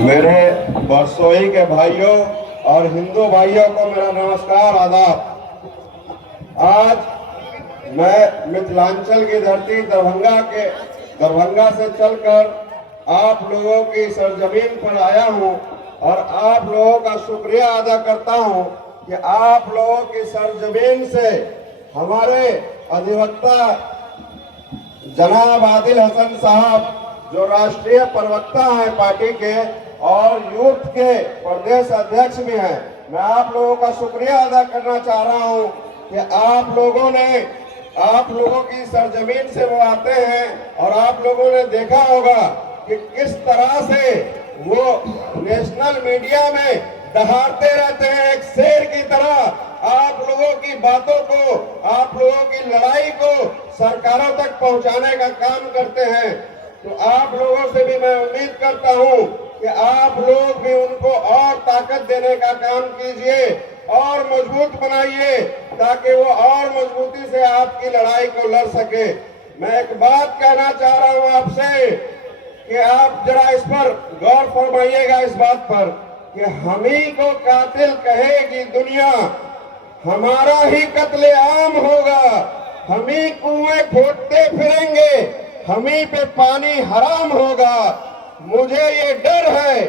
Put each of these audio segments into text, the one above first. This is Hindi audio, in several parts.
मेरे बरसोई के भाइयों और हिंदू भाइयों को मेरा नमस्कार, आदाब। आज मैं मिथिलांचल की धरती दरभंगा से चलकर आप लोगों की सरजमीन पर आया हूं और आप लोगों का शुक्रिया अदा करता हूं कि आप लोगों की सरजमीन से हमारे अधिवक्ता जनाब आदिल हसन साहब, जो राष्ट्रीय प्रवक्ता हैं पार्टी के और यूथ के प्रदेश अध्यक्ष भी हैं, मैं आप लोगों का शुक्रिया अदा करना चाह रहा हूं कि आप लोगों की सरजमीन से वो आते हैं और आप लोगों ने देखा होगा कि किस तरह से वो नेशनल मीडिया में दहाड़ते रहते हैं, एक शेर की तरह आप लोगों की बातों को, आप लोगों की लड़ाई को सरकारों तक पहुंचाने का काम करते हैं। तो आप लोगों से भी मैं उम्मीद करता हूं कि आप लोग भी उनको और ताकत देने का काम कीजिए और मजबूत बनाइए ताकि वो और मजबूती से आपकी लड़ाई को लड़ सके। मैं एक बात कहना चाह रहा हूं आपसे कि आप जरा इस पर गौर फरमाइएगा, इस बात पर कि हम ही को कातिल कहेगी दुनिया, हमारा ही कत्लेआम होगा, हम ही कुएं खोदते फिरेंगे, हम ही पे पानी हराम होगा। मुझे ये डर है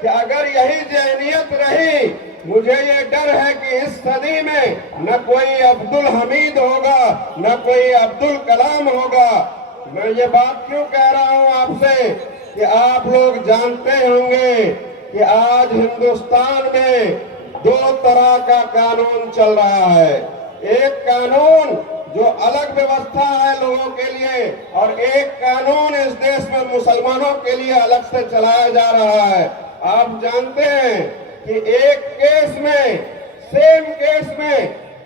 कि अगर यही ज़हनियत रही, मुझे ये डर है कि इस सदी में न कोई अब्दुल हमीद होगा, न कोई अब्दुल कलाम होगा। मैं ये बात क्यों कह रहा हूं आपसे कि आप लोग जानते होंगे कि आज हिंदुस्तान में दो तरह का कानून चल रहा है। एक कानून जो अलग व्यवस्था है लोगों के लिए और एक कानून इस देश में मुसलमानों के लिए अलग से चलाया जा रहा है। आप जानते हैं कि एक सेम केस में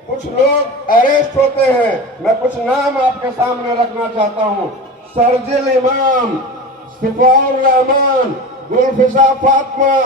कुछ लोग अरेस्ट होते हैं। मैं कुछ नाम आपके सामने रखना चाहता हूं। शर्जिल इमाम, सिफाउर रहमान, गुलफिशा फातिमा,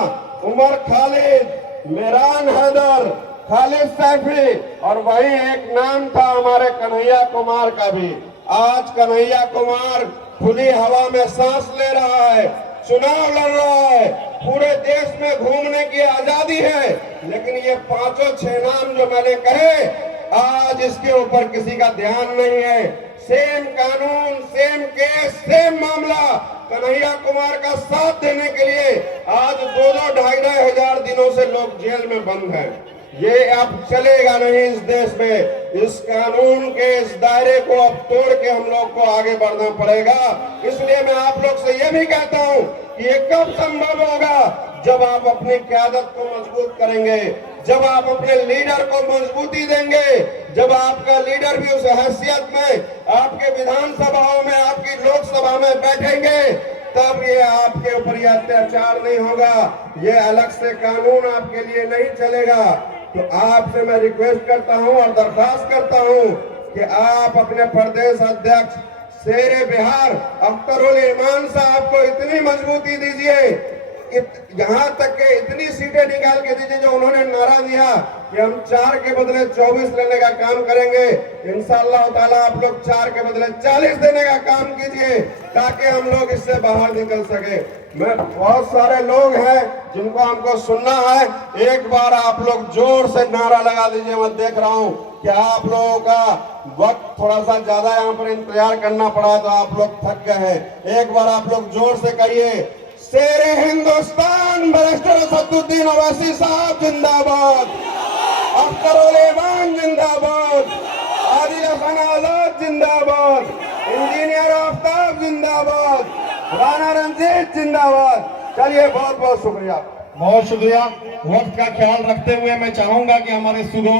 उमर खालिद, मेरान हैदर, खालिद सैफी और वही एक नाम था हमारे कन्हैया कुमार का भी। आज कन्हैया कुमार खुली हवा में सांस ले रहा है, चुनाव लड़ रहा है, पूरे देश में घूमने की आजादी है, लेकिन ये 5-6 नाम जो मैंने कहे, आज इसके ऊपर किसी का ध्यान नहीं है। सेम कानून, सेम केस, सेम मामला, कन्हैया कुमार का साथ देने के लिए आज 2-2, 2,500 हजार दिनों से लोग जेल में बंद हैं। ये अब चलेगा नहीं इस देश में। इस कानून के इस दायरे को अब तोड़ के हम लोग को आगे बढ़ना पड़ेगा। इसलिए मैं आप लोग से ये भी कहता हूँ कि ये कब संभव होगा, जब आप अपनी क़यादत को मजबूत करेंगे, जब आप अपने लीडर को मजबूती देंगे, जब आपका लीडर भी उस हैसियत में आपके विधानसभाओं में, आपकी लोकसभा में बैठेंगे, तब ये आपके ऊपर ये अत्याचार नहीं होगा, ये अलग से कानून आपके लिए नहीं चलेगा। तो आपसे मैं रिक्वेस्ट करता हूं और दरखास्त करता हूं कि आप अपने प्रदेश अध्यक्ष शेरे बिहार अख्तरुल ईमान साहब को इतनी मजबूती दीजिए, यहाँ तक के इतनी सीटें निकाल के दीजिए जो उन्होंने नारा दिया कि हम 4 के बदले 24 लेने का काम करेंगे। इंशाअल्लाह ताला आप लोग 4 के बदले 40 देने का काम कीजिए ताकि हम लोग इससे बाहर निकल सके। मैं बहुत सारे लोग हैं जिनको हमको सुनना है, एक बार आप लोग जोर से नारा लगा दीजिए। मैं देख रहा हूँ कि आप लोगों का वक्त थोड़ा सा ज्यादा यहाँ पर इंतजार करना पड़ा तो आप लोग थक गए हैं। एक बार आप लोग जोर से कहिए, शेरे हिंदुस्तान बैरिस्टर असदुद्दीन ओवैसी साहब जिंदाबाद, अख्तरुल ईमान जिंदाबाद, आदिल हसन आजाद जिंदाबाद, इंजीनियर आफ्ताब जिंदाबाद, राणा रंजीत जिंदाबाद। चलिए, बहुत बहुत शुक्रिया। बहुत शुक्रिया। वक्त का ख्याल रखते हुए मैं चाहूंगा कि हमारे सुगो